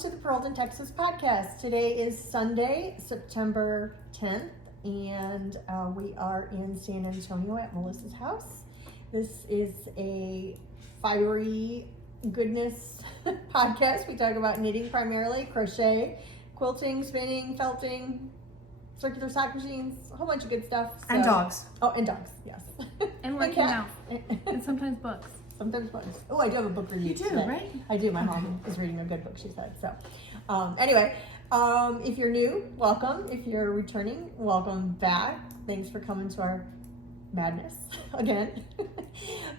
to the Pearlden, Texas podcast. Today is Sunday, September 10th, and we are in San Antonio at Melissa's house. This is a fiery goodness podcast. We talk about knitting primarily, crochet, quilting, spinning, felting, circular sock machines, a whole bunch of good stuff. So. And dogs. Oh, and dogs, yes. And working out. And sometimes books. Sometimes books. Oh, I do have a book review. You do, today. right? I do. My mom is reading a good book, she said. So, anyway, if you're new, welcome. If you're returning, welcome back. Thanks for coming to our madness again.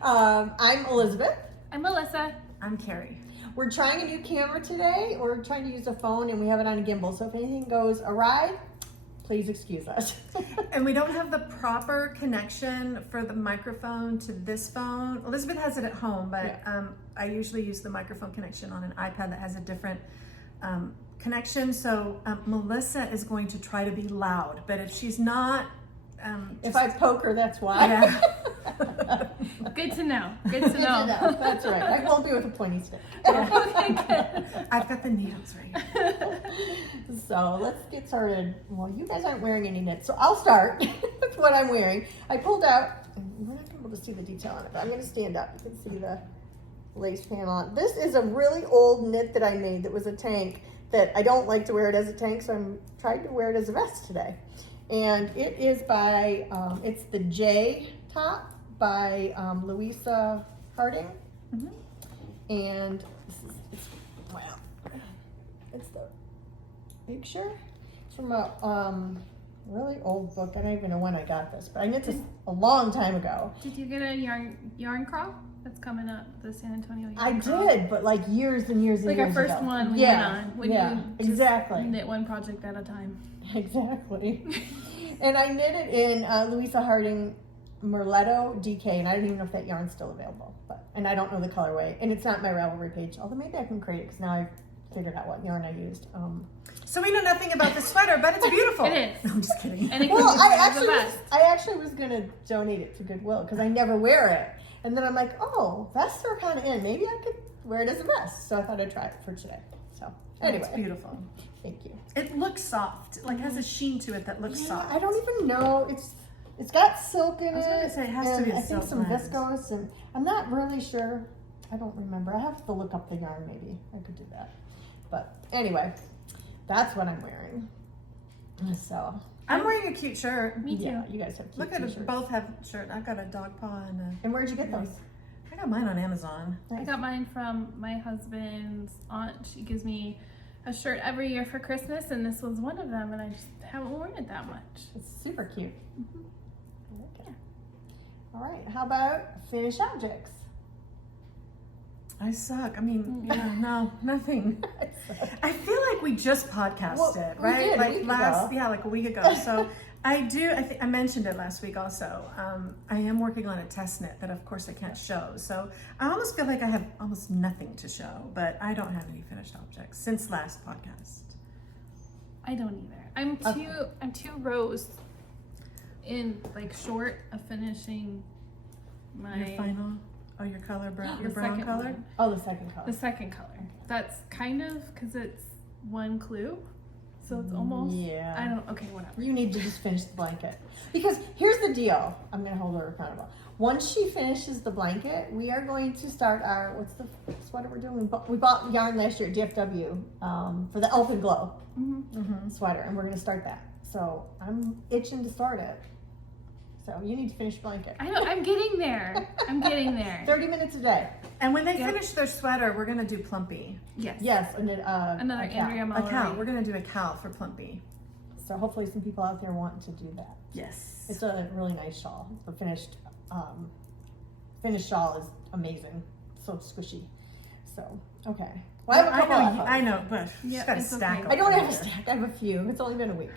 I'm Elizabeth. I'm Melissa. I'm Carrie. We're trying a new camera today. We're trying to use a phone, and we have it on a gimbal. So if anything goes awry, please excuse us. And we don't have the proper connection for the microphone to this phone. Elizabeth has it at home, but I usually use the microphone connection on an iPad that has a different connection. So Melissa is going to try to be loud, but if she's not... if I poke her, that's why. Yeah. Good to know. Good to know. That's right. I won't be with a pointy stick. Okay, good. I've got the needles right here. So let's get started. Well, you guys aren't wearing any knits, so I'll start with what I'm wearing. I pulled out, we're not gonna be able to see the detail on it, but I'm gonna stand up. You can see the lace panel on. This is a really old knit that I made that was a tank that I don't like to wear it as a tank, so I'm trying to wear it as a vest today. And it is by, it's the J top by Louisa Harding. Mm-hmm. And it's the picture. It's from a really old book. I don't even know when I got this, but I knit this a long time ago. Did you get a yarn crawl? That's coming up, the San Antonio yarn I crawl. did, but like years and years and Like years our first ago. one we went on. When you just exactly. knit one project at a time. Exactly. And I knit it in Louisa Harding Merletto DK, and I don't even know if that yarn's still available. And I don't know the colorway, and it's not my Ravelry page. Although maybe I can create it because now I've figured out what yarn I used. So we know nothing about the sweater, but it's beautiful. It is. No, I'm just kidding. And it Well, can be the best. I actually was gonna donate it to Goodwill because I never wear it, and then I'm like, oh, vests are kind of in. Maybe I could wear it as a vest. So I thought I'd try it for today. So anyway, It's beautiful. Thank you. It looks soft. Like has a sheen to it that looks soft. I don't even know. It's got silk in it. I was gonna say it has to and be a I think silk some blend. viscose, and I'm not really sure. I don't remember. I have to look up the yarn. Maybe I could do that. But anyway, that's what I'm wearing. So I'm wearing a cute shirt. Me too. yeah, you guys have cute Look at t-shirts. it. Both have shirt. I've got a dog paw and a... And where'd you get those? I got mine on Amazon. I got mine from my husband's aunt. She gives me a shirt every year for Christmas, and this was one of them, and I just haven't worn it that much. It's super cute. Okay. All right. How about finished objects? I suck. I mean, yeah, no, nothing. I feel like we just podcasted, we right? did, a Like week last, ago. yeah, like a week ago. So I think I mentioned it last week also. I am working on a test knit that of course I can't show. So I almost feel like I have almost nothing to show, but I don't have any finished objects since last podcast. I don't either. I'm two rows in like short of finishing my Your final, your color brown, the your brown second color. one. Oh, the second color. The second color. That's kind of because it's one clue, so it's almost. Yeah. I don't. Okay, whatever. You need to just finish the blanket. Because here's the deal. I'm going to hold her accountable. Once she finishes the blanket, we are going to start our, what's the sweater we're doing? We bought yarn last year at DFW for the Elfin Glow sweater, and we're going to start that. So I'm itching to start it. So you need to finish the blanket. I know. I'm getting there. I'm getting there. 30 minutes a day. And when they finish their sweater, we're gonna do Plumpy. Yes. Yes, and then Another a cowl. Andrea A Mallory. cowl. We're gonna do a cowl for Plumpy. So hopefully some people out there want to do that. Yes. It's a really nice shawl. The finished shawl is amazing. So squishy. So, okay. Well, I have a couple of I know, but Yeah, she's got a it's stack. okay. over I don't have a there. stack. I have a few. It's only been a week.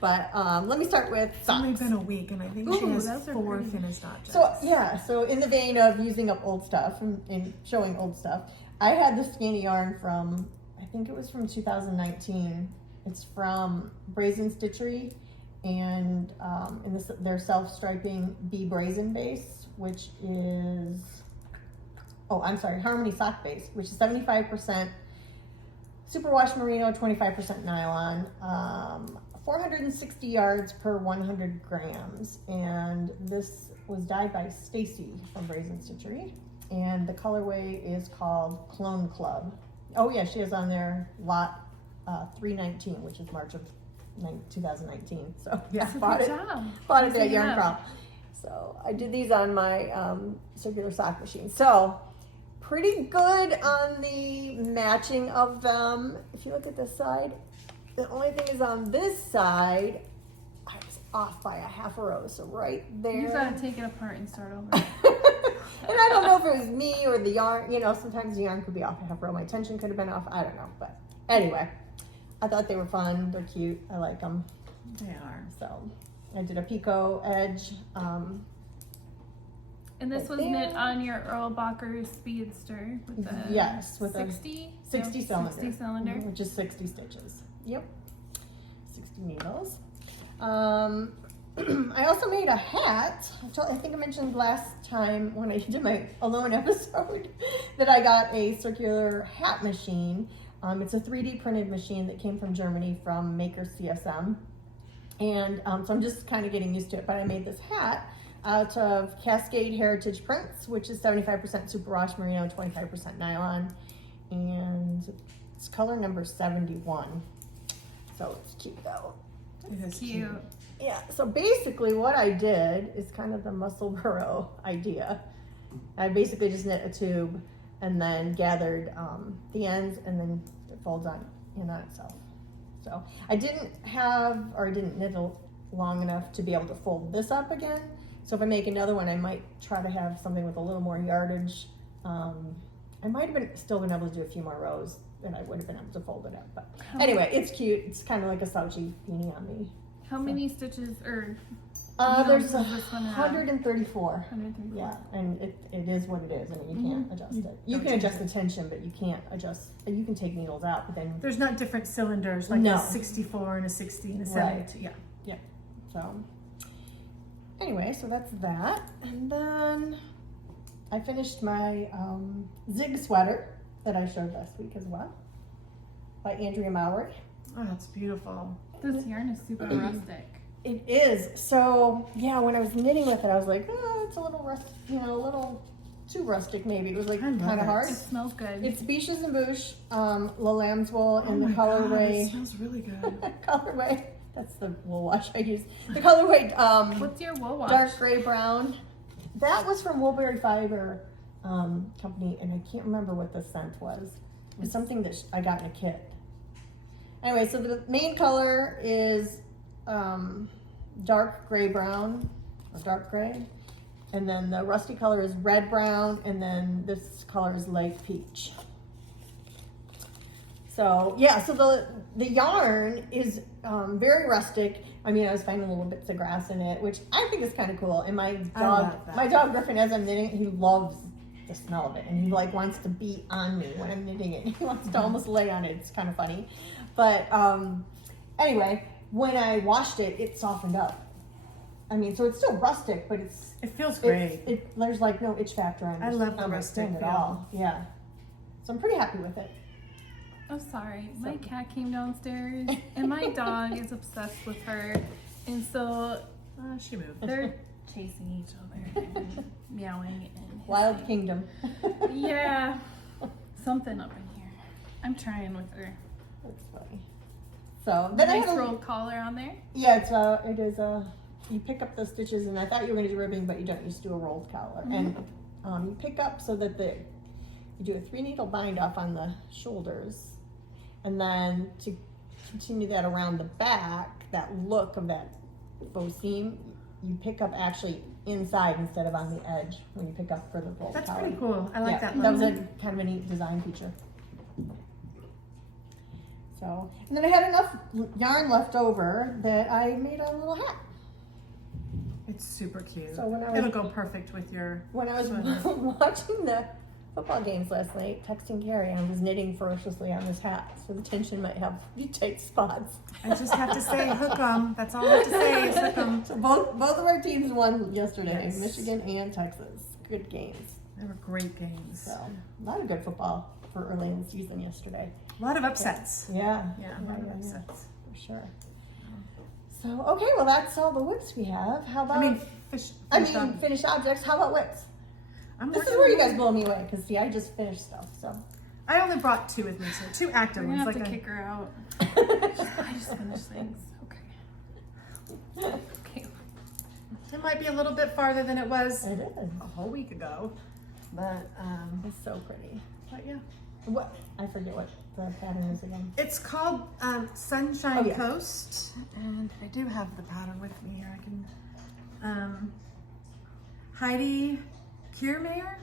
But let me start with It's only socks. been a week, and I think she Ooh, has those are 4 pretty. finished objects. So yeah, so in the vein of using up old stuff and showing old stuff, I had this skeiny yarn from, I think it was from 2019. It's from Brazen Stitchery, and in their self-striping Bee Brazen base, which is, Harmony Sock base, which is 75% Superwash merino, 25% nylon, 460 yards per 100 grams. And this was dyed by Stacy from Brazen Stitchery. And the colorway is called Clone Club. Oh yeah, she has on there lot 319, which is March of 2019. So Yeah. I bought Good it. job. Bought it Mixing at Yarn up. Crop. So I did these on my circular sock machine. So pretty good on the matching of them. If you look at this side, the only thing is on this side, I was off by a half a row. So right there. You gotta take it apart and start over. And I don't know if it was me or the yarn. You know, sometimes the yarn could be off a half row. My tension could have been off. I don't know. But anyway, I thought they were fun. They're cute. I like them. They are. So I did a picot edge. And this Right was knit there. on your Earl Bacher Speedster with the Yes, with a 60 60 cylinder. 60 cylinder. Which is 60 stitches. Yep. 60 needles. I also made a hat. I think I mentioned last time when I did my Alone episode that I got a circular hat machine. It's a 3D printed machine that came from Germany from Maker CSM. And so I'm just kind of getting used to it. But I made this hat out of Cascade Heritage Prints, which is 75% superwash merino, 25% nylon. And it's color number 71. So it's cute though. It is Cute. Yeah, so basically what I did is kind of the muscle burrow idea. I basically just knit a tube and then gathered the ends, and then it folds on itself. So I didn't knit long enough to be able to fold this up again. So if I make another one, I might try to have something with a little more yardage. I might have still been able to do a few more rows, and I would have been able to fold it up. But anyway, it's cute. It's kind of like a slouchy beanie on me. How many stitches or There's does this one have? 134. 134? Yeah, and it is what it is. I mean, you can't adjust it. You don't can change adjust the tension, but you can't adjust. You can take needles out, but then There's not different cylinders like No. a 64 and a 60 and a Right. 72. Yeah. so. Anyway, so that's that, and then I finished my Zig sweater that I showed last week as well by Andrea Mowry. Oh, that's beautiful. This yarn is super rustic. It is. So yeah, when I was knitting with it, I was like, oh, it's a little a little too rustic maybe. It was like I love kind of it. hard. It smells good. It's Beaches and Boosh, La Lamb's wool, and Oh the my God, colorway. it smells really good. Colorway. That's the wool wash I use. The colorway What's your wool wash? dark gray brown. That was from Woolberry Fiber company, and I can't remember what the scent was. It was something that I got in a kit. Anyway, so the main color is dark gray brown, or dark gray. And then the rusty color is red brown, and then this color is light peach. So yeah, so the yarn is very rustic. I mean, I was finding little bits of grass in it, which I think is kind of cool. And I love that. my dog Griffin, as I'm knitting, he loves the smell of it, and he like wants to be on me when I'm knitting it. He wants to almost lay on it. It's kind of funny, but anyway, when I washed it, it softened up. I mean, so it's still rustic, but It feels great. there's like no itch factor on, I love the on my rustic skin at feel. all. Yeah, so I'm pretty happy with it. Oh, sorry. My cat came downstairs, and my dog is obsessed with her, and so She moved. they're chasing each other, and meowing and Wild hissing. Kingdom. Yeah, something up in here. I'm trying with her. That's funny. So then Nice I had a, rolled collar on there. yeah, it is you pick up the stitches, and I thought you were going to do ribbing, but you don't. You just do a rolled collar, and you pick up so that you do a 3 needle bind off on the shoulders, and then to continue that around the back, that look of that faux seam, you pick up actually inside instead of on the edge when you pick up for the rolled That's collar. pretty cool. I like Yeah, that that was look. a kind of a neat design feature. So, and then I had enough yarn left over that I made a little hat. It's super cute. So when I was- It'll go perfect with your When I was sweater. watching the football games last night, texting Carrie, I was knitting ferociously on this hat, so the tension might have be tight spots. I just have to say, hook 'em. That's all I have to say is hook 'em. So both of our teams won yesterday, Yes. Michigan and Texas. Good games. They were great games. So a lot of good football. for early in the season yesterday. A lot of upsets. Yeah. Yeah, a lot of upsets. For sure. So, okay, well, that's all the whips we have. How about, finished objects. How about whips? This is where you guys blow me away, because, see, I just finished stuff, so. I only brought 2 with me, so 2 active We're gonna ones. have to Like kick her out. I just finished things. Okay. Okay. it might be a little bit farther than it was It is. a whole week ago, but It's so pretty. yeah. What? I forget what the pattern is again. It's called Sunshine Oh, yeah. Coast, and I do have the pattern with me here. I can. Heidi Kiermaier,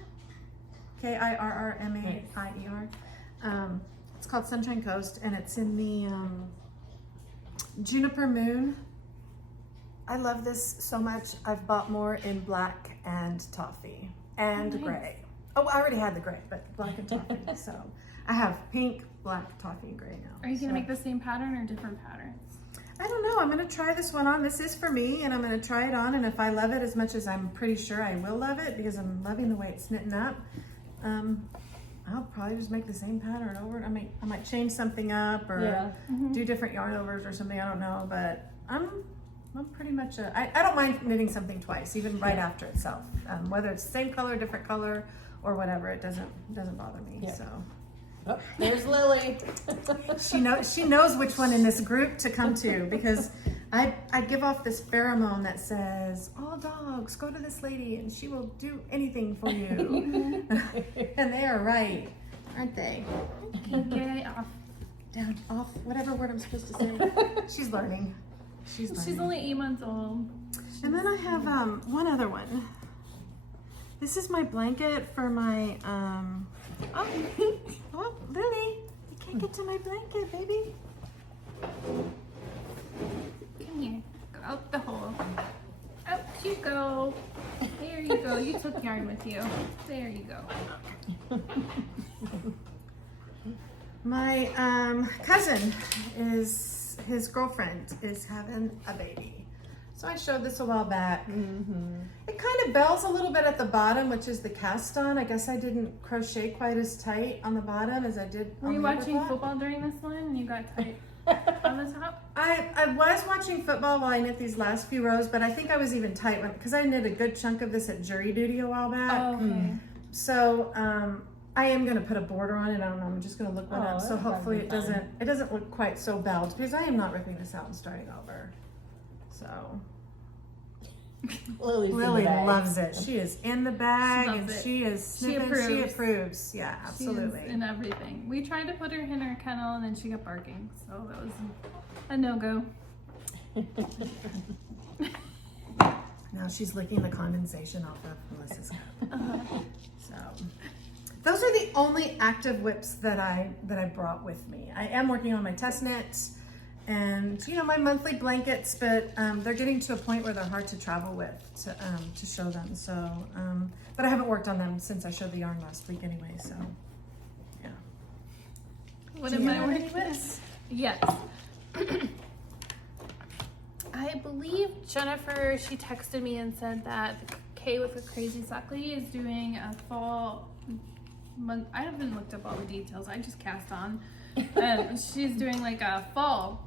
Kirrrmaier. It's called Sunshine Coast, and it's in the Juniper Moon. I love this so much. I've bought more in black and toffee and Nice. gray. Oh, I already had the gray, but black and toffee. So I have pink, black, toffee, and gray now. Are you gonna So- make the same pattern or different patterns? I don't know. I'm going to try this one on. This is for me, and I'm going to try it on. And if I love it as much as I'm pretty sure I will love it, because I'm loving the way it's knitting up, I'll probably just make the same pattern over. I might change something up or Yeah. do different yarn overs or something. I don't know, but I'm pretty much I don't mind knitting something twice, even right after itself. Whether it's the same color, different color, or whatever, it doesn't bother me. Yeah. So. Oh, there's Lily. She knows which one in this group to come to, because I give off this pheromone that says, all dogs go to this lady and she will do anything for you. And they are right, aren't they? Okay, get it off. Down, off, whatever word I'm supposed to say. She's learning. She's learning. She's only 8 months old. And then I have one other one. This is my blanket for my oh, Lily, you can't get to my blanket, baby. Come here. Go out the hole. Out you go. There you go. You took yarn with you. There you go. My cousin his girlfriend is having a baby. So I showed this a while back. Mm-hmm. It kind of bells a little bit at the bottom, which is the cast on. I guess I didn't crochet quite as tight on the bottom as I did Were on you the other watching flap. football during this one and you got tight on the top? I was watching football while I knit these last few rows, but I think I was even tight because I knit a good chunk of this at jury duty a while back. Oh, okay. So I am gonna put a border on it. I don't know. I'm just gonna look one Oh, up. So that'll hopefully probably it be fun. doesn't look quite so belled, because I am not ripping this out and starting over. So Lily's in the Lily bag. loves it. She is in the bag She and loves it. she is She sniffing. She approves. approves. Yeah, absolutely. She is in everything. We tried to put her in her kennel and then she got barking, so that was a no-go. Now she's licking the condensation off of Melissa's cup. So those are the only active whips that I brought with me. I am working on my test knits and my monthly blankets, but they're getting to a point where they're hard to travel with to show them. So, but I haven't worked on them since I showed the yarn last week anyway. So, yeah. What Do am you I have any working whips? with? Yes. I believe Jennifer, she texted me and said that Kay with the Crazy Sock Lady is doing a fall month. I haven't looked up all the details. I just cast on. She's doing like a fall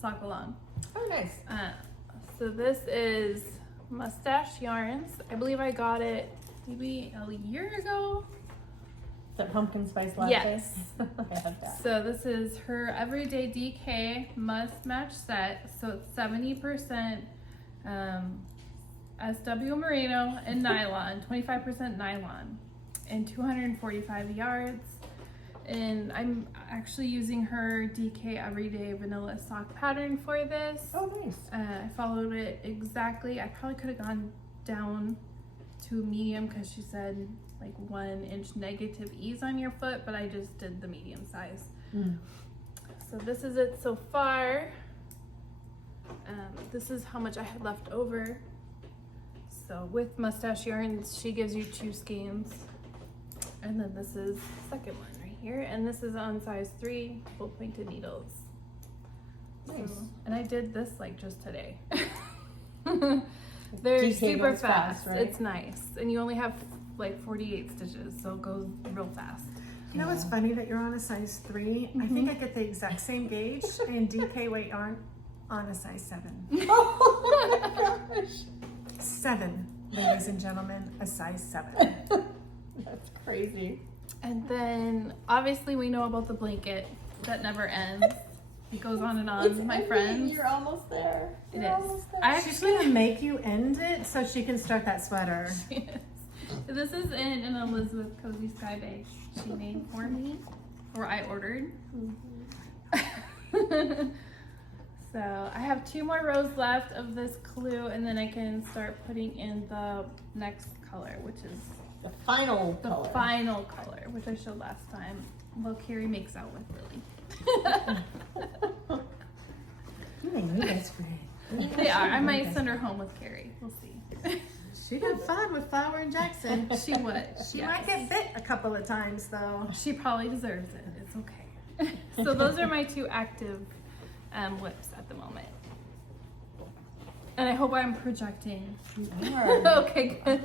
sock along. Oh, nice. So this is Mustache Yarns. I believe I got it maybe a year ago. Is that pumpkin spice latte? Yes. I have that. So this is her Everyday DK Must Match Set. So it's 70% SW Merino and nylon, 25% nylon, and 245 yards. And I'm actually using her DK Everyday Vanilla Sock pattern for this. Oh, nice. I followed it exactly. I probably could have gone down to medium because she said like 1 inch negative ease on your foot, but I just did the medium size. So this is it so far. This is how much I had left over. So with Mustache Yarns, she gives you 2 skeins. And then this is the second one right here. And this is on size 3 full pointed needles. Nice. So, and I did this like just today. They're DK super goes fast. fast, right? It's nice. And you only have like 48 stitches, so it goes real fast. You know what's funny that you're on a size 3? I think I get the exact same gauge and DK weight aren't on a size 7. Oh my gosh. 7, ladies and gentlemen, a size 7. That's crazy. And then obviously we know about the blanket that never ends. It goes on and on, It's my ending. friends. You're almost there. It You're is. almost there. I She's actually gonna make you end it so she can start that sweater. This is in an Elizabeth Cozy Sky bag she made for me, or I ordered. So I have 2 more rows left of this clue, and then I can start putting in the next color, which is The final the color. final color, which I showed last time. Well, Carrie makes out with Lily. You make me best friend. They are. I might send her home with Carrie. We'll see. She had fun with Flower and Jackson. She would. She yes. might get bit a couple of times though. She probably deserves it. It's okay. So those are my 2 active whips at the moment. And I hope I'm projecting. You are. Okay, good.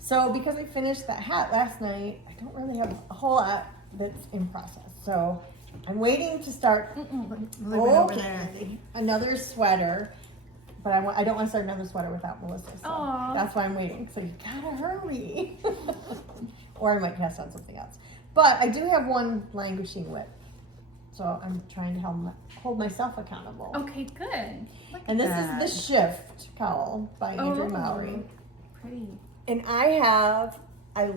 So because I finished that hat last night, I don't really have a whole lot that's in process. So I'm waiting to start. Leave it over there. Another sweater, but I don't want to start another sweater without Melissa. So Aw. that's why I'm waiting. So you gotta hurry, or I might pass on something else. But I do have one languishing whip, so I'm trying to hold myself accountable. Okay, good. And this that. is the Shift cowl by Adrian Mowry. Pretty. And I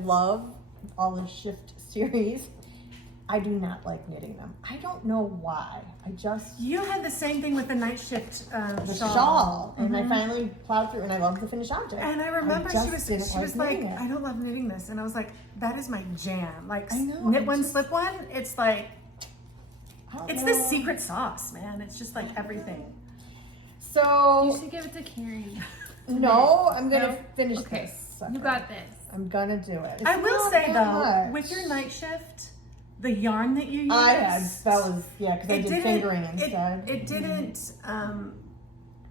love all the Shift series. I do not like knitting them. I don't know why. I just, You had the same thing with the night shift the shawl. shawl. And I Mhm. finally plowed through and I love the finished object. And I remember just she was didn't like, knitting it. I don't love knitting this, and I was like, that is my jam. Like I know, knit I one, just- slip one. It's like I don't it's know. the secret sauce, man. It's just like everything. You So, should give it to Carrie. no, I'm going to No? finish Okay. this. You got this. I'm going to do it. It's I will not say that though, much. with your night shift, the yarn that you used, I had, that was, yeah, because I it did didn't- fingering it- instead.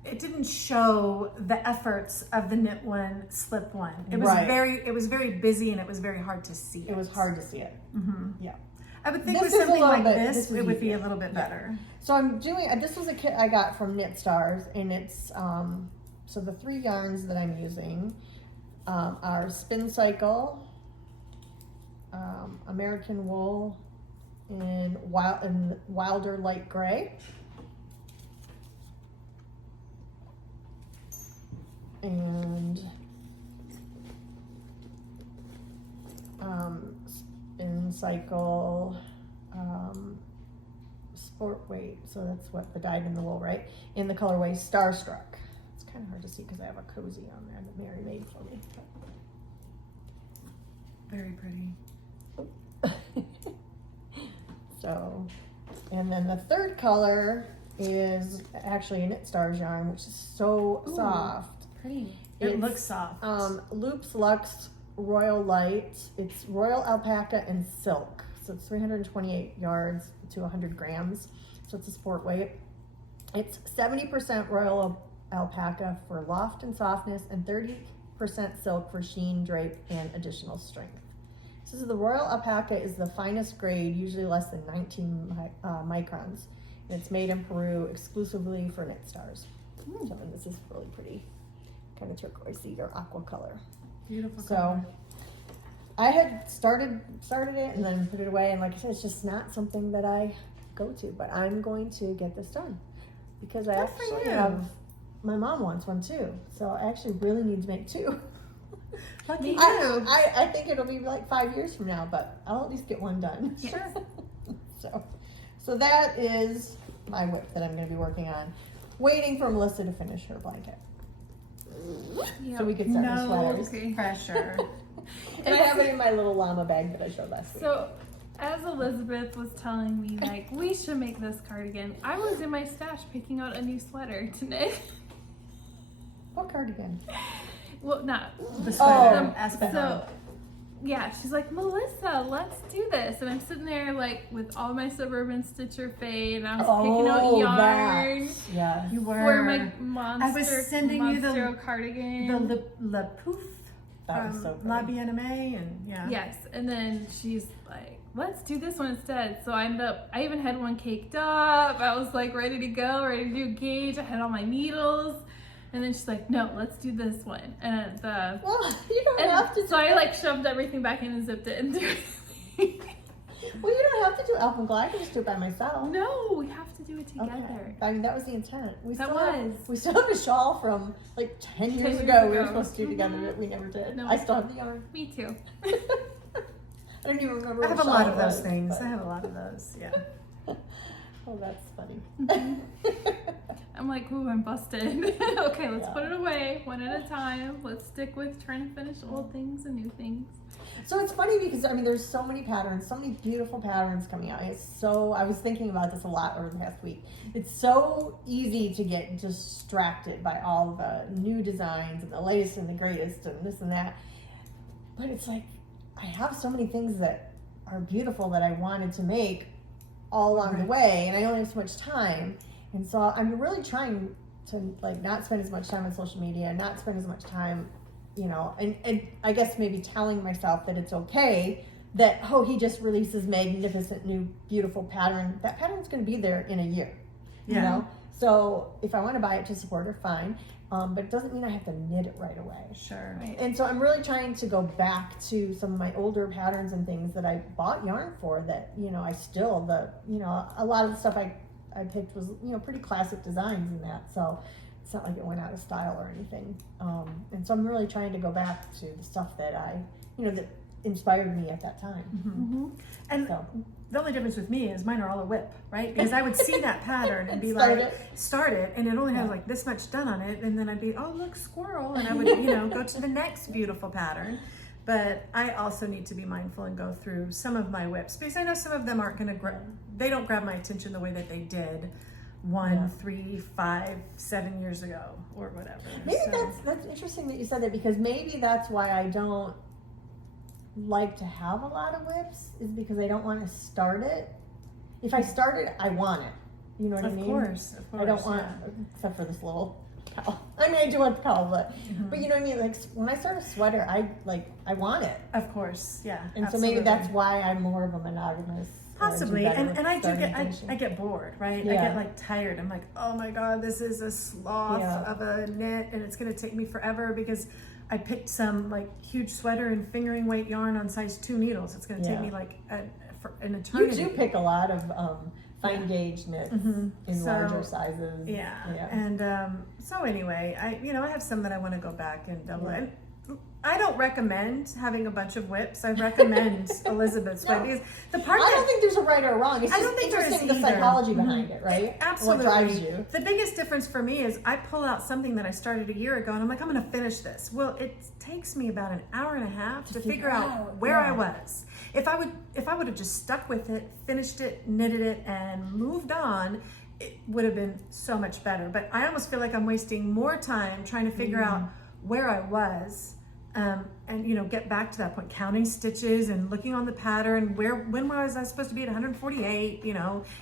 it didn't show the efforts of the knit one, slip one. It was Right. it was very busy and it was very hard to see. It was hard to see it. Mm-hmm. Yeah. I would think This with is a something little like bit- this, this is it would be easier. a little bit better. So I'm doing, this was a kit I got from Knit Stars, and it's, so the 3 yarns that I'm using are Spin Cycle, American Wool, and Wilder Light Gray. And Spin Cycle, Sport Weight, so that's what the dyed in the wool, right? In the colorway Starstruck. It's kind of hard to see because I have a cozy on there that Mary made for me. Very pretty. So, and then the third color is actually a Knit Stars yarn, which is so Ooh. soft. Pretty. It It's, looks soft. Loops Luxe Royal Light. It's Royal Alpaca and Silk. So it's 328 yards to 100 grams. So it's a sport weight. It's 70% Royal Alpaca for loft and softness and 30% silk for sheen, drape, and additional strength. So this is the Royal Alpaca is the finest grade, usually less than 19 microns. And it's made in Peru exclusively for Knit Stars. So, and this is really pretty, kind of turquoisey or aqua color. Beautiful So color. I had started it and then put it away, and like I said, it's just not something that I go to, but I'm going to get this done because I Good for actually you. have, my mom wants one too, so I actually really need to make 2. Lucky you. I think it'll be like 5 years from now, but I'll at least get one done. Yes. So that is my whip that I'm going to be working on, waiting for Melissa to finish her blanket so we can start our sweaters. Okay. Pressure. And I have it in my little llama bag that I showed last week. So, as Elizabeth was telling me, like, we should make this cardigan, I was in my stash picking out a new sweater to knit. What cardigan? Well, not. The sweater Oh, aspect. So, yeah, she's like, Melissa, let's do this. And I'm sitting there, like, with all my Suburban Stitcher fade, and I was picking out yarn that. Yes. You were. for my monster, I was sending you the- Monstro cardigan. the Le Pouf. That was from so La good. Bien-Aimée, and yeah. Yes, and then she's like, let's do this one instead. So I even had one caked up. I was like ready to go, ready to do a gauge. I had all my needles. And then she's like, no, let's do this one. And Well, you don't have to. so I like shoved everything back in and zipped it and threw it. Well, you don't have to do alpenglow. I can just do it by myself. No, we have to do it together. Okay. I mean, that was the intent. We That still was. Have, we still have a shawl from like 10 years, 10 years ago. We were ago. supposed to do together, Mhm. but we never did. No. I still have the yarn. Me too. I don't even remember. I have a what lot shawl of it those was, things. but- I have a lot of those, yeah. Oh, that's funny. I'm like, ooh, I'm busted. Okay, let's Yeah. put it away one at a time. Let's stick with trying to finish old things and new things. So it's funny because I mean, there's so many patterns, so many beautiful patterns coming out. It's so I was thinking about this a lot over the past week. It's so easy to get distracted by all the new designs and the latest and the greatest and this and that. But it's like I have so many things that are beautiful that I wanted to make all along the Right. way, and I only have so much time. And so I'm really trying to like not spend as much time on social media, not spend as much time, you know, and I guess maybe telling myself that it's okay that, oh, he just releases magnificent new beautiful pattern. That pattern's going to be there in a year, you Yeah. know? So if I want to buy it to support her, fine. But it doesn't mean I have to knit it right away. Sure. And so I'm really trying to go back to some of my older patterns and things that I bought yarn for that, you know, I still, a lot of the stuff I picked was, you know, pretty classic designs in that. So it's not like it went out of style or anything. And so I'm really trying to go back to the stuff that that inspired me at that time. Mm-hmm. And So the only difference with me is mine are all a whip, right? Because I would see that pattern and be Start like, it. start it, and it only has Yeah. like this much done on it, and then I'd be, oh, look, squirrel, and I would, go to the next beautiful pattern. But I also need to be mindful and go through some of my whips because I know some of them aren't going to they don't grab my attention the way that they did 1, Yeah. 3, 5, 7 years ago or whatever. Maybe So- that's interesting that you said that because maybe that's why I don't like to have a lot of whips is because I don't want to start it. If I start it, I want it. You know what I Of mean? course. I don't want, yeah. except for this little cowl. I mean, I do want the cowl, but Mhm. you know what I mean. Like when I start a sweater, I want it, Of course, yeah. and absolutely. so maybe that's why I'm more of a monogamous. or I do Possibly, better and with I do starting get and finishing. I get bored, right? I Yeah. get like tired. I'm like, oh my god, this is a sloth Yeah. of a knit, and it's gonna take me forever because I picked some like huge sweater and fingering weight yarn on size 2 needles. It's gonna take Yeah. me like for an You eternity. do pick a lot of fine gauge knits Mhm. in So, larger sizes. Yeah. Yeah. And so anyway, I have some that I want to go back and double. And I don't recommend having a bunch of whips. I recommend Elizabeth's No. way because the part I that don't think there's a right or wrong. It's I just don't think there is interesting the either. psychology Mhm. behind it, right? Absolutely. What drives you? The biggest difference for me is I pull out something that I started a year ago and I'm like, I'm going to finish this. Well, it takes me about an hour and a half to figure out where I yeah. was. If I would have just stuck with it, finished it, knitted it, and moved on, it would have been so much better. But I almost feel like I'm wasting more time trying to figure out where I was. And get back to that point, counting stitches and looking on the pattern. When was I supposed to be at 148?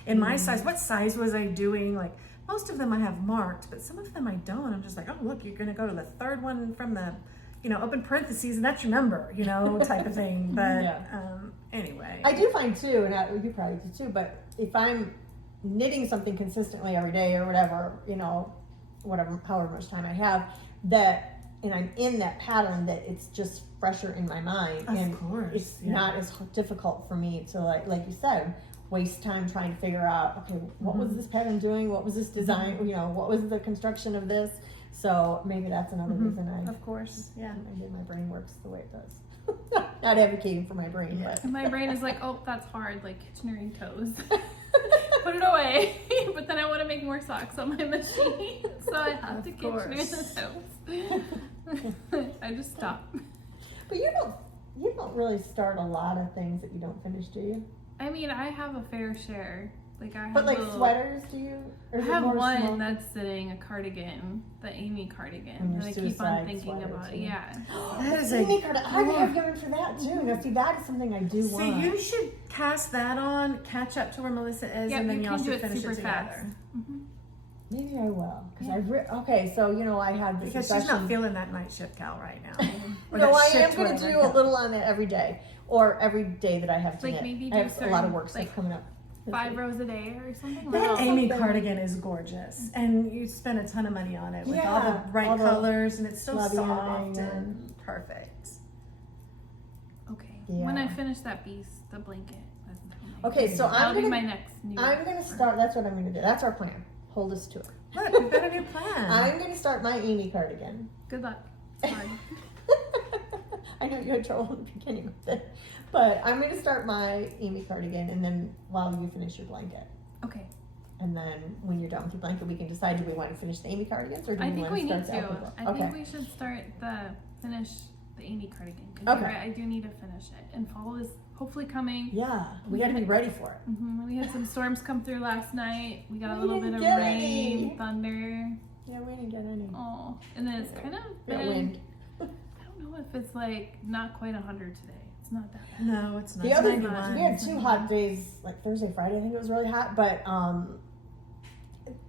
In my size, what size was I doing? Like most of them I have marked, but some of them I don't. I'm just like, oh look, you're gonna go to the third one from the, open parentheses, and that's your number, type of thing. But Yeah. anyway, I do find too, and you probably do too, but if I'm knitting something consistently every day or whatever, however much time I have, and I'm in that pattern, that it's just fresher in my mind. Of and course, it's yeah. not as difficult for me to like you said, waste time trying to figure out, okay, what was this pattern doing? What was this design? What was the construction of this? So maybe that's another reason of course, yeah. maybe my brain works the way it does. Not advocating for my brain, but And my brain is like, oh, that's hard, like Kitchener and Co's. Put it away. But then I want to make more socks on my machine, so I have to Of Kitchener course. and Co's. I just stop. But you don't really start a lot of things that you don't finish, do you? I mean, I have a fair share. Like I have But like little- sweaters, do you? Or I is it have more one small? that's sitting, a cardigan, the Amy cardigan, And your that I keep suicide on thinking sweater, about. too. Yeah. That is Amy a Carter, I have yarn for that too. Now see, that is something I do So want. you should cast that on, catch up to where Melissa is, Yep, and then you y'all can do should it finish super it together. fast. Mhm. Maybe I will. Okay, so I had this Because she's not feeling that night shift gal right now. Or No, that I am shift, going to whatever. do a little on it every day, or every day that I have to Like knit. maybe I do have a lot of certain, work stuff like, coming up. this 5 week. rows a day or something. That Yeah. Amy Something. cardigan is gorgeous, and you spend a ton of money on it with all the Yeah, bright all the colors, and it's so lovey soft everything, and perfect. Okay. When I Yeah. finish that piece, the blanket. Okay, so That'll I'm be gonna my next new. I'm gonna start. That's what I'm gonna do. That's our plan. Hold us to it. Look, we've got a new plan. I'm gonna start my Amy cardigan. Good luck. It's hard. I know you had trouble in the beginning with it, but I'm gonna start my Amy cardigan, and then while you finish your blanket, Okay. and then when you're done with your blanket, we can decide do we want to finish the Amy cardigans or do I we think want we to need start the to. alphabet? I Okay. think we should finish the Amy cardigan. 'Cause Okay. you're right, I do need to finish it. And fall is hopefully coming. Yeah, we got to be ready for it. We had some storms come through last night. We got a We little bit didn't of get rain, any. thunder. Yeah, we didn't get any. Oh, and then it's kind of We got been. wind. I don't know if it's like not quite 100 today. It's not that bad. No, it's not. The It's other 91. we had 2 hot days, like Thursday, Friday. I think it was really hot. But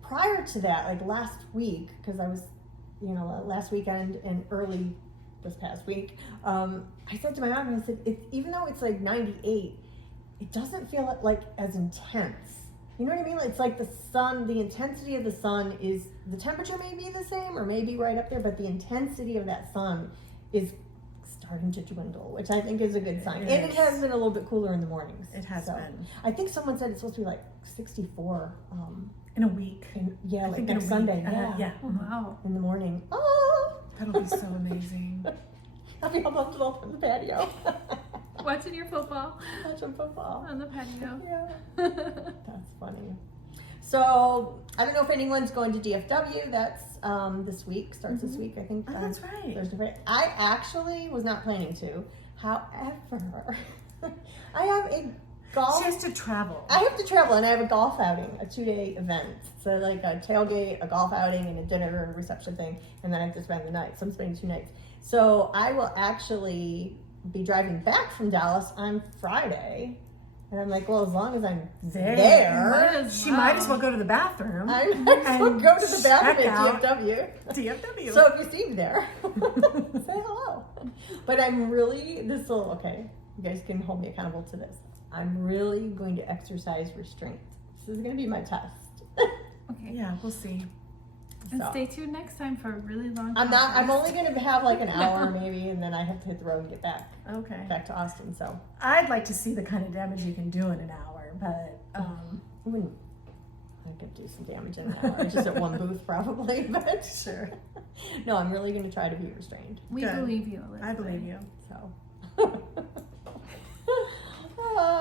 prior to that, like last week, because I was, last weekend and early this past week, I said to my mom, I said, even though it's like 98, it doesn't feel like as intense. You know what I mean? It's like the sun, the intensity of the sun is, the temperature may be the same or maybe right up there, but the intensity of that sun is starting to dwindle, which I think is a good sign. It And is. it has been a little bit cooler in the mornings. It has So, been. I think someone said it's supposed to be like 64. In a week. Yeah, I like think in a next week. Sunday. Yeah. Oh, wow. In the morning. Oh, That'll be so amazing. I'll be bundled up on the patio. Watching your football Watching football. on the patio. Yeah. That's funny. So I don't know if anyone's going to DFW. That's this week. Starts this week, I think. Oh, that's right. Thursday, Friday. I actually was not planning to. However, I have a golf. She has to travel. I have to travel, and I have a golf outing, a 2-day event. So like a tailgate, a golf outing, and a dinner and a reception thing, and then I have to spend the night. So I'm spending 2 nights. So I will actually be driving back from Dallas on Friday. And I'm like, well, as long as I'm there, She might as well go to the bathroom. I might as well and go to the bathroom check at out DFW. DFW. So if you see me there, say hello. But I'm really, okay, you guys can hold me accountable to this. I'm really going to exercise restraint. This is going to be my test. Okay. Yeah, we'll see. And So. stay tuned next time for a really long. I'm podcast. only going to have like an hour maybe, and then I have to hit the road and get Okay. back to Austin. So I'd like to see the kind of damage you can do in an hour, but I could do some damage in an hour, just at one booth probably, but sure. no, I'm really going to try to be restrained. We Good. believe you, Elizabeth. I believe you. So.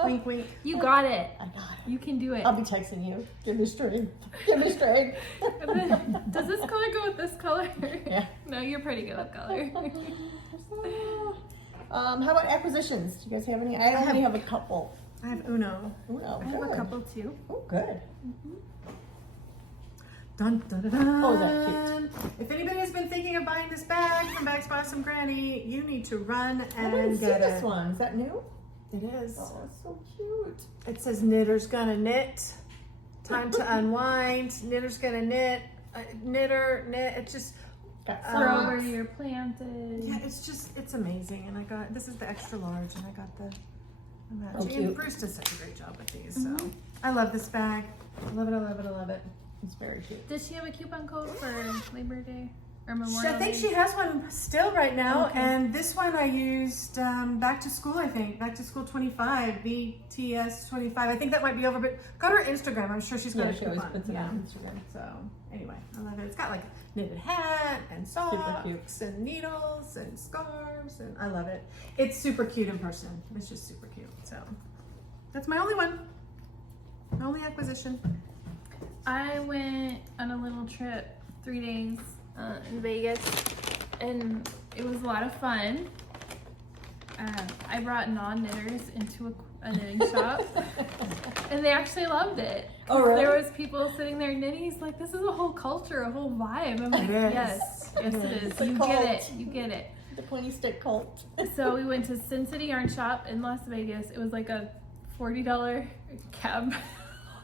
Wink, wink. You got it. I got it. You can do it. I'll be texting you. Give me straight. Give me straight. And then, does this color go with this color? Yeah. No, you're pretty good with color. How about acquisitions? Do you guys have any? I only have a couple. I have Uno. Ooh, oh, I have a good. couple too. Oh, good. Dun, dun, dun, dun. Oh, that's If anybody has been thinking of buying this bag from Bags by Some Granny, you need to run I didn't and see get this it. one. Is that new? It is. Oh, it's so cute. It says knitter's gonna knit. Time to unwind. Knitter's gonna knit. Knitter, knit. It's just, Got Um, Throw socks. where you're planted. yeah, it's amazing. And I got, this is the extra large, and I got the matching. cute. And Bruce does such a great job with these, so. I love this bag. I love it, I love it, I love it. It's very cute. Does she have a coupon code for Labor Day or I Memorial think Day? she has one still right now, Okay. and this one I used back to school. I think back to school 25, BTS 25. I think that might be over, but go to her Instagram. I'm sure she's got Yeah, a she always coupon. puts it Yeah. on Instagram. So anyway, I love it. It's got like a knitted hat and socks and needles and scarves, and I love it. It's super cute in person. It's just super cute. So that's my only one. My only acquisition. I went on a little trip, 3 days in Vegas, and it was a lot of fun. I brought non-knitters into a knitting shop, and they actually loved it. Oh, really? There was people sitting there knitting. He's like, "This is a whole culture, a whole vibe." I'm like, It is. "Yes, yes, it is. It's a You cult. get it. You get it." The pointy stick cult. So we went to Sin City Yarn Shop in Las Vegas. It was like a $40 cab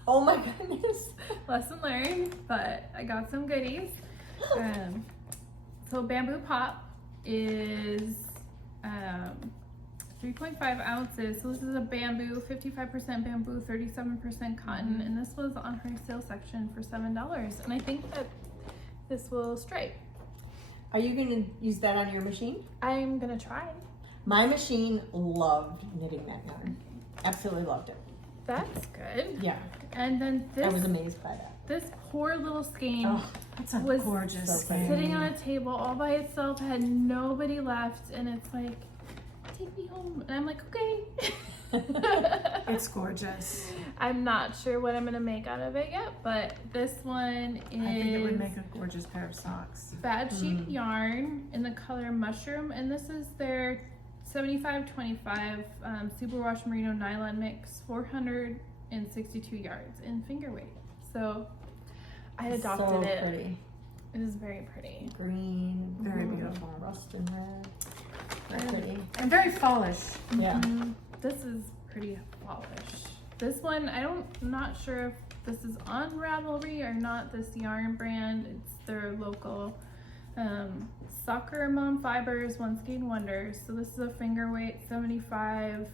Oh my goodness. Lesson learned, but I got some goodies. So Bamboo Pop is 3.5 ounces. So this is a bamboo, 55% bamboo, 37% cotton, and this was on her sale section for $7. And I think that this will stripe. Are you gonna use that on your machine? I'm gonna try. My machine loved knitting that yarn. Absolutely loved it. That's good. Yeah, And then I was this amazed by that. this poor little skein Oh, That's a was gorgeous so skein. sitting on a table all by itself, had nobody left, and it's like, take me home. And I'm like, okay. It's gorgeous. I'm not sure what I'm gonna make out of it yet, but this one is I think it would make a gorgeous pair of socks. Bad Sheep yarn in the color mushroom, and this is their 75-25 superwash merino nylon mix, 462 yards in finger weight. So I adopted so it. Pretty. It is very pretty. Green. Very blue, beautiful. Rust and red. Very pretty. And very fallish. Yeah. This is pretty fallish. This one, I'm not sure if this is on Ravelry or not, this yarn brand. It's their local Soccer Mom Fibers One Skein Wonders. So this is a finger weight, 75%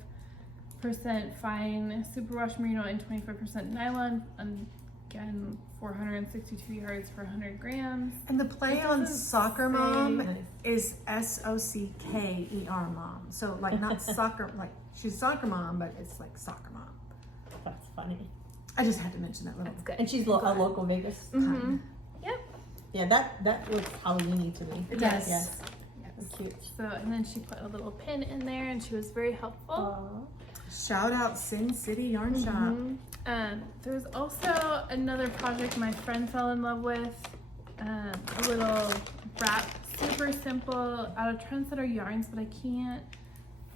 fine superwash merino and 25% nylon. And again, 462 yards for 100 grams. And the play It on doesn't soccer say- mom Nice. is SOCKER mom. So like not soccer, like she's soccer mom, but it's like soccer mom. That's funny. I just had to mention that little. That's good. And she's a local Vegas. Mm-hmm. Yeah, that looks Halloween-y to me. It Yes. does. Yes. Yes. Cute. So, and then she put a little pin in there, and she was very helpful. Aw. Shout out Sin City Yarn Shop. Mhm. There's also another project my friend fell in love with. A little wrap, super simple, out of Trendsetter Yarns, but I can't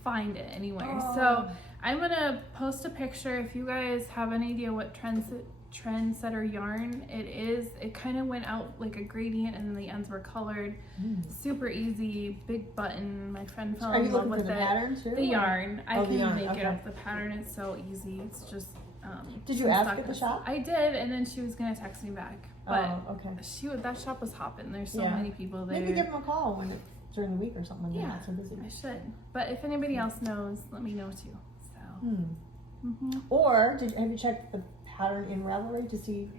find it anywhere. So I'm gonna post a picture if you guys have any idea what Trendsetter yarn it is. It kind of went out like a gradient, and then the ends were colored. Super easy, big button. My friend fell Are you in love looking for with the it. pattern too? The yarn. I Oh, the can yarn, make it okay. up. The pattern is so easy. It's just. Did you some ask stuff at the is- shop? I did, and then she was gonna text me back, but Oh, okay. that shop was hopping. There's so Yeah. many people there. Maybe give them a call when it's during the week or something when they're Yeah. not so busy. I should. But if anybody else knows, let me know too. So. Or have you checked the pattern in Ravelry to see?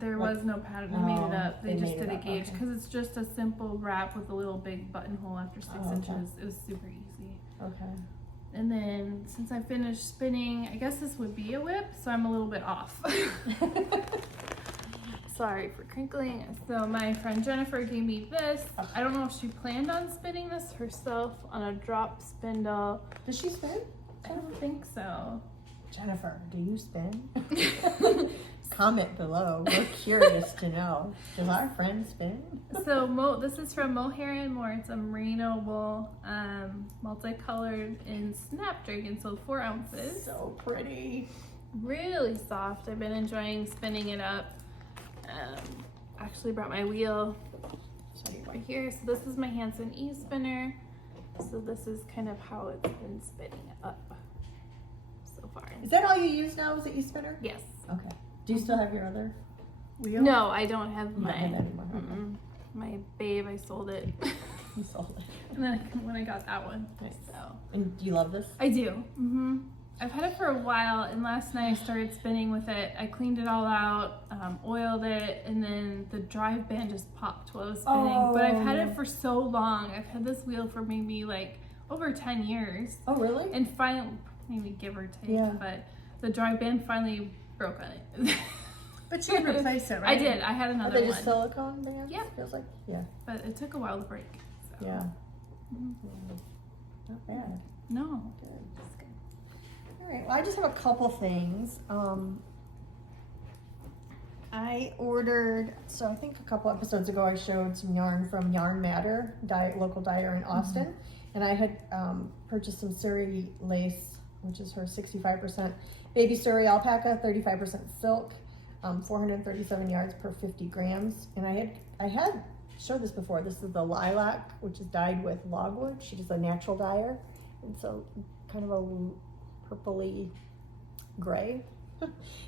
There Like- was no pattern. They made it Oh, up. They they just made did it a up, gauge okay. because it's just a simple wrap with a little big buttonhole after 6 Oh, okay. inches. It was super easy. Okay. And then since I finished spinning, I guess this would be a whip, so I'm a little bit off. Sorry for crinkling. So my friend Jennifer gave me this. I don't know if she planned on spinning this herself on a drop spindle. Does she spin? I don't think so. Jennifer, do you spin? Comment below. We're curious to know. Does our friend spin? So this is from Mohair and More. It's a merino wool, multicolored in Snapdragon, so 4 ounces. So pretty. Really soft. I've been enjoying spinning it up. Actually brought my wheel right here. So this is my Hanson e-spinner. So this is kind of how it's been spinning up so far. Is that all you use now? Is the e-spinner? Yes. Okay. Do you still have your other? Wheel? No, I don't have You don't have mine. that anymore. Okay. Mm-mm. My babe, I sold it. You sold it. And then when I got that one. Nice. So And do you love this? I do. I've had it for a while, and last night I started spinning with it. I cleaned it all out, oiled it, and then the drive band just popped while I was spinning. But I've had it for so long. I've had this wheel for maybe like over 10 years. Oh, really? And finally, maybe give or take, Yeah. but the drive band finally broke on it. But you can replace it, I right? did. I had Are another they one. just silicone bands? Yeah. Feels like. Yeah. But it took a while to break. So. Yeah. Mhm. Not bad. No. Good. All right. Well, I just have a couple things. I ordered. So I think a couple episodes ago I showed some yarn from Yarn Matter, local dyer in Austin, and I had purchased some Surrey lace, which is her 65% baby Surrey alpaca, 35% silk, 437 yards per 50 grams, and I had showed this before. This is the lilac, which is dyed with logwood. She does a natural dyer, and so kind of a purpley gray.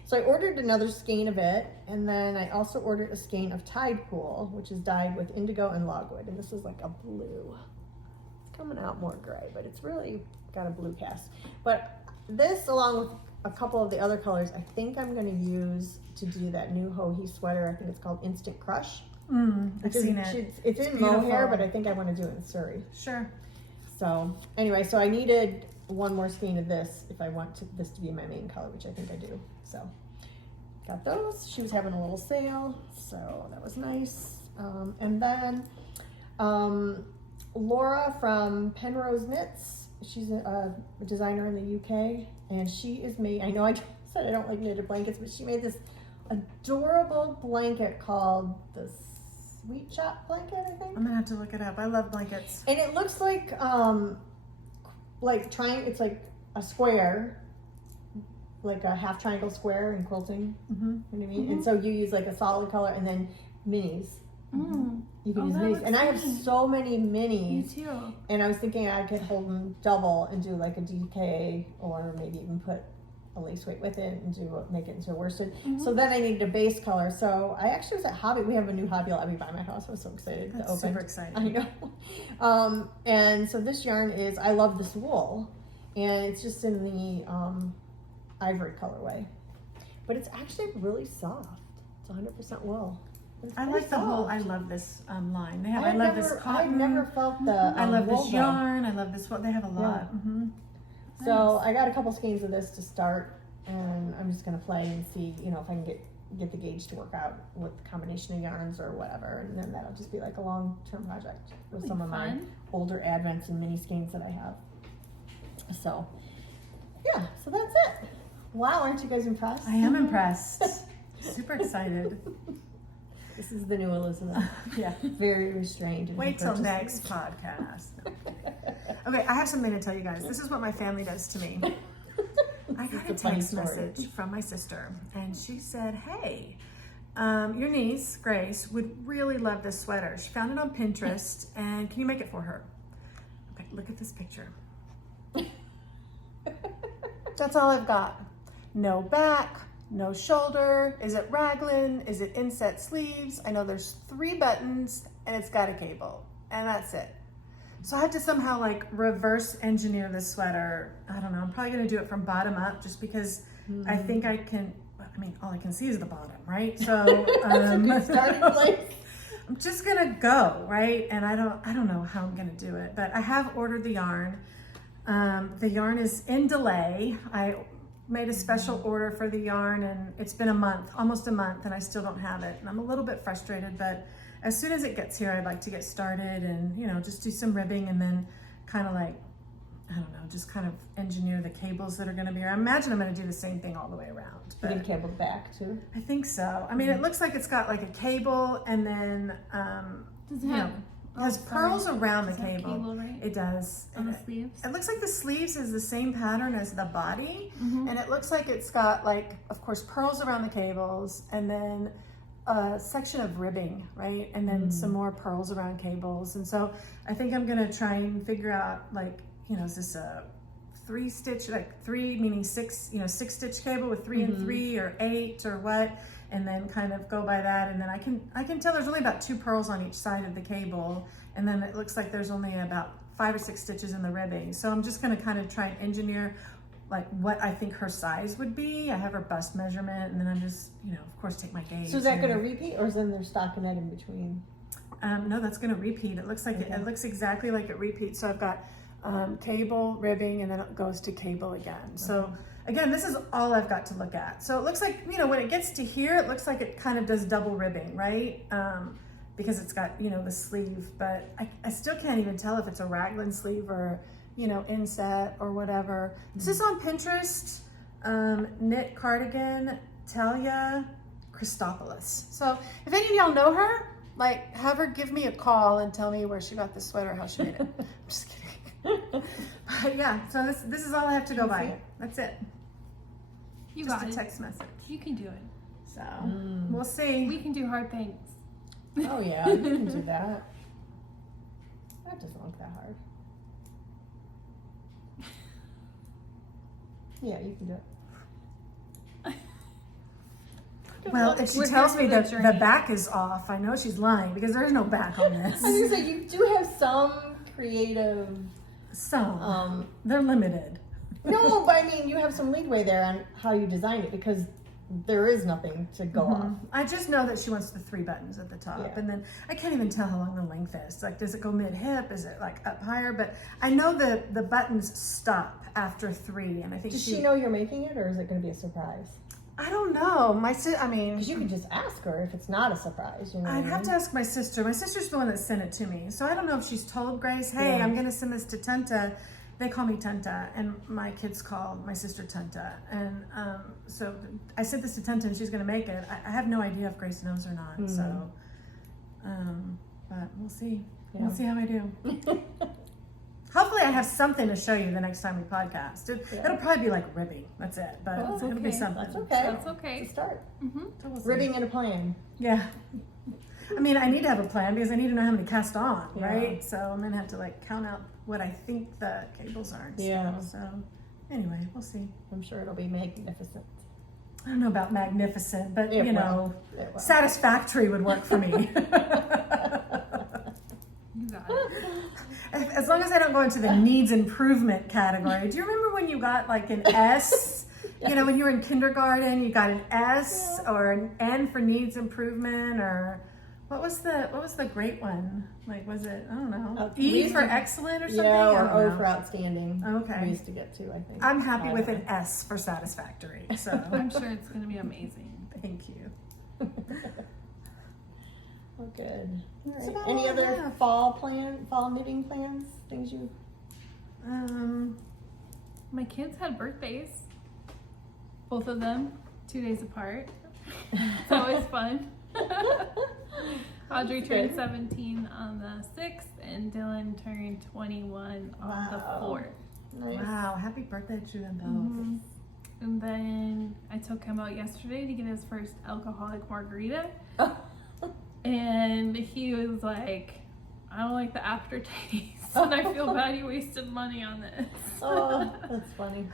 So I ordered another skein of it, and then I also ordered a skein of Tide Pool, which is dyed with indigo and logwood, and this is like a blue. It's coming out more gray, but it's really got a blue cast. But this, along with a couple of the other colors, I think I'm going to use to do that new Hohi sweater. I think it's called Instant Crush. I've seen it. It's in beautiful. mohair, but I think I want to do it in Surrey. Sure. So anyway, so I needed one more skein of this if I want this to be my main color, which I think I do. So got those. She was having a little sale, so that was nice. And then Laura from Penrose Knits, she's a designer in the UK, and she is made, I know I said I don't like knitted blankets, but she made this adorable blanket called the Sweet Shop blanket, I think. I'm gonna have to look it up. I love blankets. And it looks like trying. It's like a square, like a half triangle square in quilting. Mm-hmm. You know what I mean? And so you use like a solid color and then minis. Mm. You can Oh, use that minis, looks and I have neat. so many Me minis. too. And I was thinking I could hold them double and do like a DK, or maybe even put a lace weight with it and make it into a worsted. So then I needed a base color. So I actually was at Hobby. We have a new Hobby Lobby by my house. I was so excited to That's open. super exciting. I know. And so this yarn is, I love this wool, and it's just in the ivory colorway, but it's actually really soft. It's 100% wool. It's I very like the whole. soft. I love this line. They have. I've I love never, this cotton. I've never felt the I love wool this though. yarn. I love this. What they have a lot. Mm-hmm. So I got a couple skeins of this to start, and I'm just gonna play and see, if I can get the gauge to work out with the combination of yarns or whatever, and then that'll just be like a long-term project with some of my Fun. older advents and mini skeins that I have. So yeah, so that's it. Wow, aren't you guys impressed? I am impressed. Super excited. This is the new Elizabeth. Yeah. Very restrained. in her Wait till purchases. next podcast. Okay, I have something to tell you guys. This is what my family does to me. I got a It's a funny text story. message from my sister, and she said, "Hey, your niece Grace would really love this sweater. She found it on Pinterest, and can you make it for her?" Okay, look at this picture. That's all I've got. No back, no shoulder. Is it raglan? Is it inset sleeves? I know there's 3 buttons, and it's got a cable, and that's it. So I had to somehow like reverse engineer this sweater. I don't know. I'm probably gonna do it from bottom up just because I think I can. I mean, all I can see is the bottom, right? So That's a good starting place. I'm just gonna go, right? And I don't know how I'm gonna do it, but I have ordered the yarn. The yarn is in delay. I made a special order for the yarn, and it's been a month, almost a month, and I still don't have it. And I'm a little bit frustrated, but as soon as it gets here, I'd like to get started and, just do some ribbing and then kind of like, I don't know, just kind of engineer the cables that are going to be here. I imagine I'm going to do the same thing all the way around. You But can cable the back too. I think so. I mean, it looks like it's got like a cable and then, Does it you have, know, it has pearls around the does it have cable. cable, right? It does. On the sleeves? It looks like the sleeves is the same pattern as the body, Mhm. and it looks like it's got like, of course, pearls around the cables, and then a section of ribbing, right? And then some more pearls around cables. And so I think I'm gonna try and figure out like, is this a 3-stitch, like 3 meaning 6, 6-stitch cable with 3 and 3 or 8 or what? And then kind of go by that. And then I can tell there's only about 2 pearls on each side of the cable. And then it looks like there's only about 5 or 6 stitches in the ribbing. So I'm just gonna kind of try and engineer like what I think her size would be. I have her bust measurement, and then I'm just, of course, take my gauge. So is that and- going to repeat, or is then there's stockinette in between? no, that's gonna repeat. It looks like Okay. it looks exactly like it repeats. So I've got cable, ribbing, and then it goes to cable again. So again, this is all I've got to look at. So it looks like, when it gets to here, it looks like it kind of does double ribbing, right? Because it's got, the sleeve, but I still can't even tell if it's a raglan sleeve or, inset or whatever. This is on Pinterest, knit cardigan, Talia Christopoulos. So if any of y'all know her, like have her give me a call and tell me where she got this sweater, how she made it. I'm just kidding. But yeah, so this is all I have to go by. That's it. You Just got a it. text message. You can do it. So we'll see. We can do hard things. Oh yeah, you can do that. That doesn't look that hard. Yeah, you can do it. Well, if she We're tells here me for that the the journey. back is off, I know she's lying because there's no back on I was this. gonna say, you do have some creative, Some. They're limited. no, but I mean, you have some leeway there on how you design it because there is nothing to go off. I just know that she wants the 3 buttons at the top, Yeah. and then I can't even tell how long the length is. Like, does it go mid hip? Is it like up higher? But I know the buttons stop after 3, and I think Does she know you're making it, or is it going to be a surprise? I don't know. I mean, Because you can just ask her if it's not a surprise. You know I'd what I have mean? to ask my sister. My sister's the one that sent it to me, so I don't know if she's told Grace, "Hey, Yeah. I'm going to send this to Tenta." They call me Tenta, and my kids call my sister Tenta. And so I sent this to Tenta, and she's going to make it. I have no idea if Grace knows or not. So, but we'll see. Yeah. We'll see how I do. Hopefully, I have something to show you the next time we podcast. It'll probably be like ribbing. That's it. But Oh, it'll be okay. something. That's okay. That's It's okay. a start. So we'll see. Ribbing and a plan. Yeah. I mean, I need to have a plan because I need to know how many cast on, Yeah. right? So I'm gonna have to like count out what I think the cables are and Yeah. stuff. So anyway, we'll see. I'm sure it'll be magnificent. I don't know about magnificent, but It you will. know, It will. satisfactory would work for me. You got it. As long as I don't go into the needs improvement category. Do you remember when you got like an S? You know, when you were in kindergarten, you got an S or an N for needs improvement, or what was the great one? Like, was it, I don't know, we E used for to- excellent or something? Yeah, I or don't O know. for outstanding. Okay. We used to get to, I think. I'm happy I with don't an S for satisfactory. So I'm sure it's gonna be amazing. thank you. Oh, good. All That's right. about Any all I other have. fall knitting plans? Things you? My kids had birthdays. Both of them, 2 days apart. It's always fun. Audrey That's turned good. 17 on the 6th, and Dylan turned 21 on the Wow. 4th. Nice. Wow, happy birthday to them both. Mhm. And then I took him out yesterday to get his first alcoholic margarita, and he was like, "I don't like the aftertaste, and I feel bad you wasted money on this." Oh, that's funny.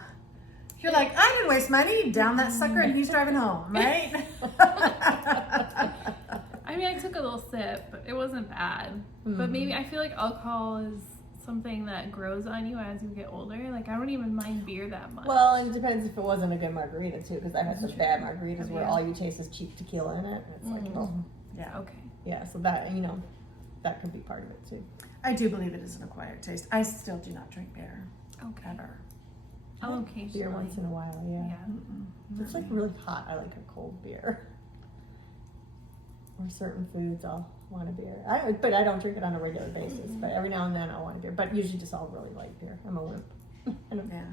You're like, I didn't waste money. Down that sucker, and he's driving home, right? I mean, I took a little sip, but it wasn't bad. But maybe I feel like alcohol is something that grows on you as you get older. Like, I don't even mind beer that much. Well, and it depends if it wasn't a good margarita too, because I've had such bad margaritas where Yeah. all you taste is cheap tequila in it. And it's like, oh, Yeah. Okay. yeah. So that that could be part of it too. I do believe it is an acquired taste. I still do not drink beer Okay. ever. I'll Beer occasionally. once in a while, yeah. Yeah. If it's like really hot, I like a cold beer. Or certain foods, I'll want a beer. But I don't drink it on a regular basis. But every now and then I'll want a beer. But usually just all really light beer. I'm a wimp. I don't Yeah.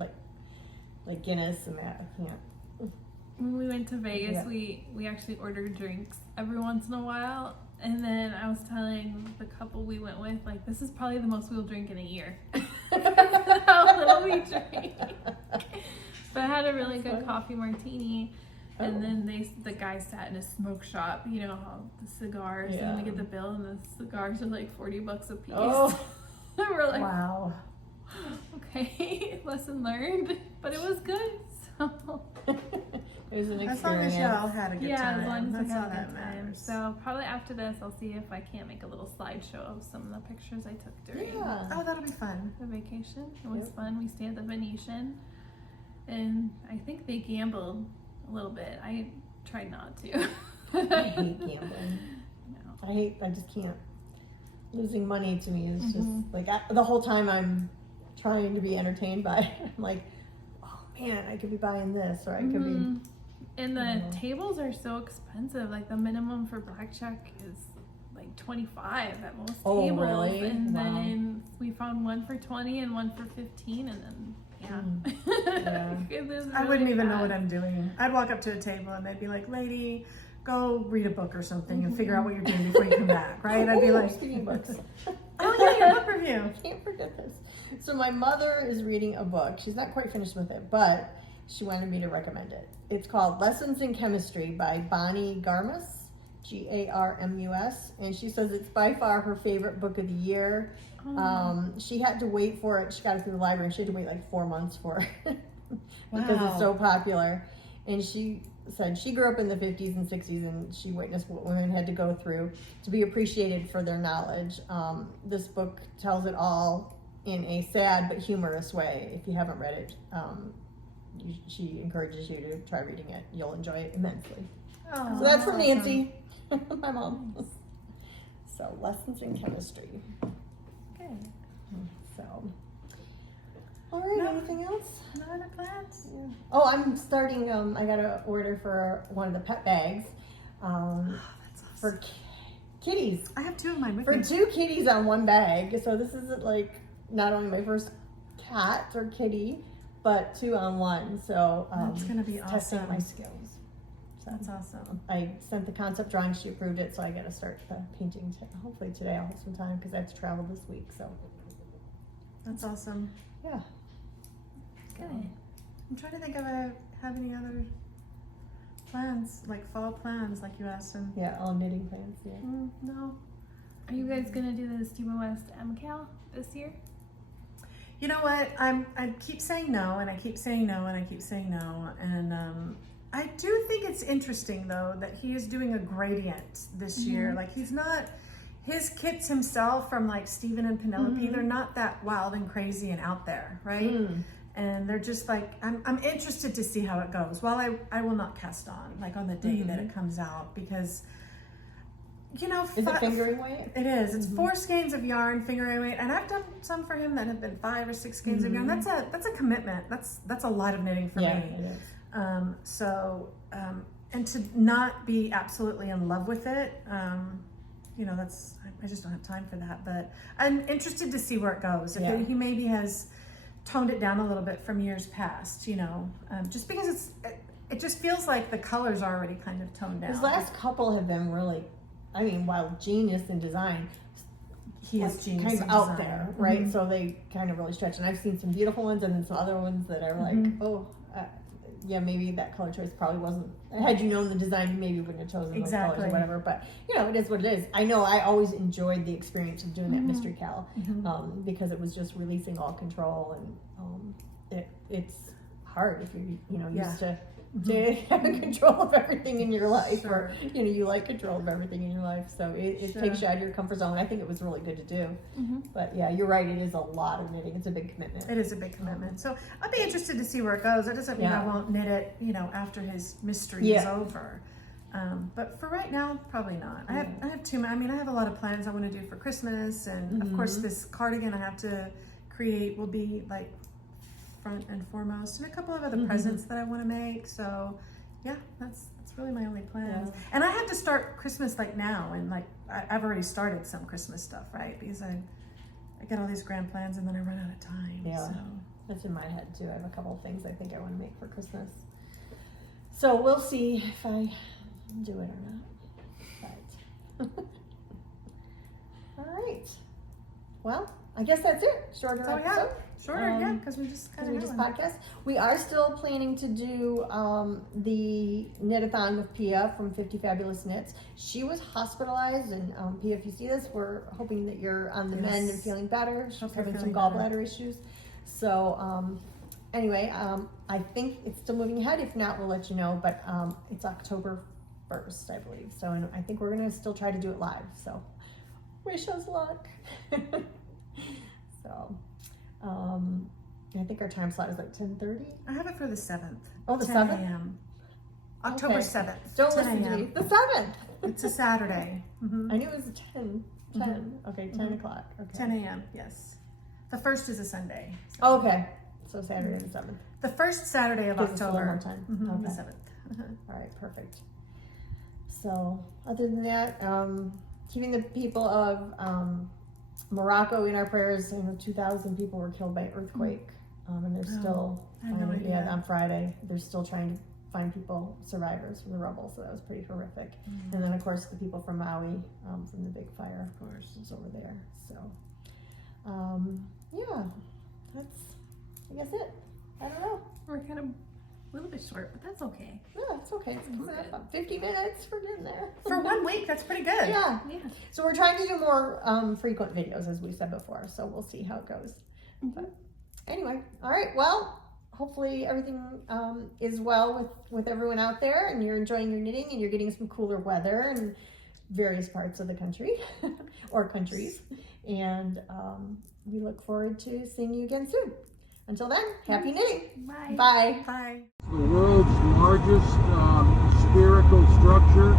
like Guinness and that. I can't. When we went to Vegas, Yeah. we actually ordered drinks every once in a while. And then I was telling the couple we went with, like, this is probably the most we'll drink in a year. How little we drink. But I had a really That's good funny. coffee martini. Oh. And then the guy sat in a smoke shop, you know, how the cigars, and Yeah. we get the bill, and the cigars are like $40 a piece. Oh. And we're like, Wow. okay, lesson learned. But it was good. So. It was an experience. As long as y'all had a good Yeah, time. as long as That's we all had a that good time. matters. So probably after this, I'll see if I can't make a little slideshow of some of the pictures I took during Yeah. Oh, that'll be fun. the vacation. It was Yep. fun. We stayed at the Venetian, and I think they gambled a little bit. I tried not to. I hate gambling. No. I just can't. Losing money to me is Mhm. just like the whole time I'm trying to be entertained by it. I'm like, oh man, I could be buying this, or I could be. Mhm. And the Mhm. tables are so expensive. Like the minimum for blackjack is like 25 at most Oh, tables. really? And Wow. then we found one for 20 and one for 15, and then Yeah. It was I really wouldn't even know bad. what I'm doing. I'd walk up to a table and they'd be like, lady, go read a book or something and figure out what you're doing before you come back, right? I'd be Ooh, like, speaking of books. oh yeah, your book review. Can't forget this. So my mother is reading a book. She's not quite finished with it, but she wanted me to recommend it. It's called Lessons in Chemistry by Bonnie Garmus, Garmus, and she says it's by far her favorite book of the year. She had to wait for it. She got it through the library. She had to wait like 4 months for it because it's Wow. so popular. And she said she grew up in the 50s and 60s, and she witnessed what women had to go through to be appreciated for their knowledge. This book tells it all in a sad but humorous way. If you haven't read it, she encourages you to try reading it. You'll enjoy it immensely. Oh, So that's from awesome. Nancy, my mom. So, Lessons in Chemistry. Good. So, all right, No. anything else? No other plans? Oh, I'm starting, I got an order for one of the pet bags That's awesome. for kitties. I have two of mine with For me. 2 kitties on one bag. So this isn't like not only my first cat or kitty, but 2 on one. So That's gonna be testing awesome. my skills. So That's awesome. I sent the concept drawing. She approved it, so I got to start the painting. Hopefully today I'll have some time because I have to travel this week. So That's awesome. yeah. Good. I'm trying to think if I have any other plans, like fall plans, like you asked. And Yeah, all knitting plans. Yeah. no. Are you guys gonna do the Stephen West MCAL this year? You know what? I keep saying no, and I keep saying no, and I keep saying no, and I do think it's interesting though that he is doing a gradient this year. Like he's not his kits himself from like Stephen and Penelope. They're not that wild and crazy and out there, right? And they're just like I'm interested to see how it goes. While I will not cast on like on the day that it comes out because you know Is it fingering weight? it is. It's 4 skeins of yarn, fingering weight, and I've done some for him that have been 5 or 6 skeins of yarn. That's a commitment. That's a lot of knitting for Yeah, me. it is. And to not be absolutely in love with it, you know, I just don't have time for that. But I'm interested to see where it goes. If Yeah. he maybe has toned it down a little bit from years past, you know, just because it just feels like the colors are already kind of toned down. His last couple have been really, I mean, while genius in design, he is like, genius kind of in out design. there, right? So they kind of really stretch. And I've seen some beautiful ones and then some other ones that are like, oh, yeah, maybe that color choice probably wasn't. Had you known the design, you maybe wouldn't have chosen those colors Exactly. or whatever. But you know, it is what it is. I know I always enjoyed the experience of doing that mystery cal because it was just releasing all control, and it's hard if you're used to having control of everything in your life, or you like control of everything in your life. So it takes you out of your comfort zone. I think it was really good to do. But yeah, you're right. It is a lot of knitting. It's a big commitment. It is a big commitment. So I'll be interested to see where it goes. That doesn't mean I Yeah. won't knit it, after his mystery is over. But for right now, probably not. I have too many. I mean, I have a lot of plans I want to do for Christmas, and of course, this cardigan I have to create will be like front and foremost, and a couple of other presents that I want to make. So, yeah, that's really my only plans. Yeah. And I have to start Christmas like now, and like I've already started some Christmas stuff, right? Because I get all these grand plans, and then I run out of time. Yeah. So. That's in my head too. I have a couple of things I think I want to make for Christmas. So we'll see if I do it or not. But all right. Well, I guess that's it. Shorter Oh, yeah. episode. Shorter, yeah, because we just kind We of just podcast. We are still planning to do the knit-a-thon with Pia from 50 Fabulous Knits. She was hospitalized, and Pia, if you see this, we're hoping that you're on the mend and feeling better. She's Hope you're having some feeling gallbladder issues. So anyway, I think it's still moving ahead. If not, we'll let you know. But it's October 1st, I believe. So and I think we're gonna still try to do it live. So wish us luck. So. I think our time slot is like 10:30. I have it for the 7th. Oh, the 10 7th? a.m. October Okay. 7th. Don't 10 listen to a.m. me. The 7th. It's a Saturday. I knew it was 10. 10. Okay, 10 o'clock. Okay. 10 a.m. Yes. The 1st is a Sunday. Oh, okay. So Saturday the 7th. The first Saturday of Gives us a little October. more time. Mhm, Okay. The 7th. All right, perfect. So, other than that, keeping the people of Morocco in our prayers. 2,000 people were killed by an earthquake, and they're still. I had no idea. On Friday, they're still trying to find people, survivors from the rubble. So that was pretty horrific. And then, of course, the people from Maui, from the big fire, of course, was over there. So, yeah, that's, I guess it. I don't know. We're kind of a little bit short, but that's okay. No, it's okay. It's coming up. 50 minutes. We're getting there. For 1 week, that's pretty good. Yeah. Yeah. So we're trying to do more frequent videos, as we said before. So we'll see how it goes. But anyway, all right. Well, hopefully everything is well with everyone out there, and you're enjoying your knitting, and you're getting some cooler weather in various parts of the country or countries. And we look forward to seeing you again soon. Until then, happy knitting. Bye. Bye. Bye. The world's largest spherical structure